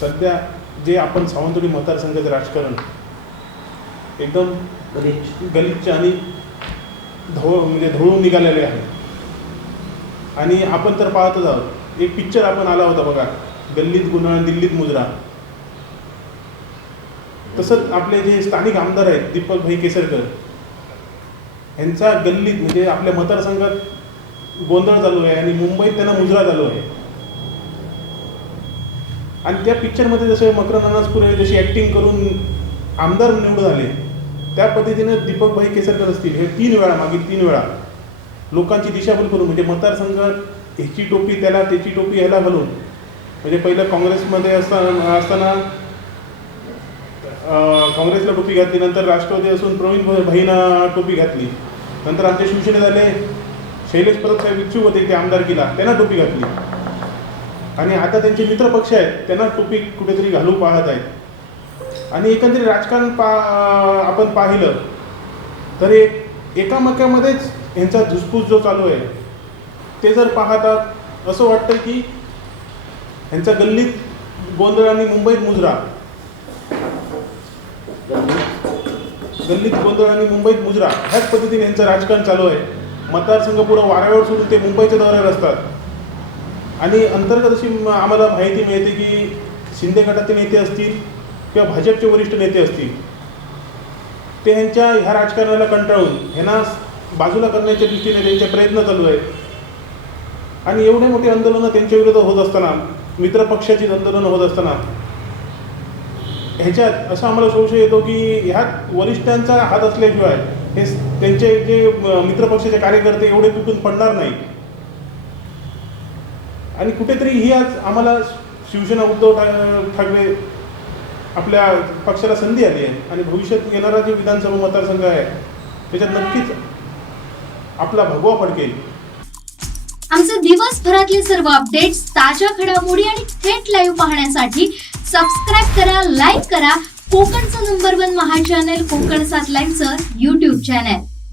सध्या जे आपण सावंतवाडी मतदारसंघाचं राजकारण एकदम गलिच्छ. आणि धवळ म्हणजे धवळून निघालेले आहे. आणि आपण तर पाहतच आहोत. एक पिक्चर आपण आला होता बघा. गल्लीत गुन्हा दिल्लीत मुजरा. तसंच आपले जे स्थानिक आमदार आहेत दीपक भाई केसरकर यांचा गल्लीत म्हणजे आपल्या मतदारसंघात गोंधळ चालू आहे आणि मुंबईत त्यांना मुजरा चालू आहे. आणि त्या पिक्चरमध्ये जसे मकरंद अनासपुरे जशी ॲक्टिंग करून आमदार निवडून आले त्या पद्धतीने दीपक भाई केसरकर असतील हे तीन वेळा मागील तीन वेळा लोकांची दिशाभूल करून म्हणजे मतदारसंघात ह्याची टोपी त्याला त्याची टोपी ह्याला घालून म्हणजे पहिलं काँग्रेसमध्ये असताना असताना काँग्रेसला टोपी घातली नंतर राष्ट्रवादी असून प्रवीण भ- भाईंना टोपी घातली नंतर आमचे शिवसेनेत आले शैलेश परब साहेब इच्छुक होते ते आमदारकीला त्यांना टोपी घातली. आणि आता त्यांचे मित्र पक्ष आहेत त्यांना टोपी कुठेतरी घालू पाहत आहेत. आणि एकंदरीत राजकारण पा आपण पाहिलं तर एक एकामेकामध्येच यांचा धुसफूस जो चालू आहे ते जर पाहतात असं वाटतं की यांचा गल्लीत गोंधळ आणि मुंबईत मुजरा. गल्लीत गोंधळ आणि मुंबईत मुजरा. ह्याच पद्धतीने यांचं राजकारण चालू आहे. मतदारसंघ पुढं वाऱ्यावर सोडून ते मुंबईच्या दौऱ्यावर असतात. आणि अंतर्गत अशी आम्हाला माहिती मिळते की शिंदे गटाचे नेते असतील किंवा भाजपचे वरिष्ठ नेते असतील ते ह्यांच्या ह्या राजकारणाला कंटाळून ह्यांना बाजूला करण्याच्या दृष्टीने त्यांचे प्रयत्न चालू आहेत. आणि एवढे मोठे आंदोलनं त्यांच्या विरोधात होत असताना मित्रपक्षाची आंदोलनं होत असताना ह्याच्यात असं आम्हाला संशय येतो की ह्यात वरिष्ठांचा हात असल्याशिवाय हे त्यांचे जे मित्रपक्षाचे कार्यकर्ते एवढे तुटून पडणार नाही आणि कुठेतरी ही आज आम्हाला शिवसेना उद्धव ठाकरे आपल्या पक्षाला संधी आली आहे. आणि भविष्यात येणारा जे विधानसभा मतदारसंघ आहे त्याच्यात नक्कीच आपला भगवा फडकेल आमचे दिवसभरातले सर्व अपडेट्स ताज्या घडामोडी आणि थेट लाईव्ह पाहण्यासाठी सबस्क्राईब करा लाईक करा. कोकणचं नंबर वन महा चॅनल कोकण सात लाईव्हचं युट्यूब चॅनल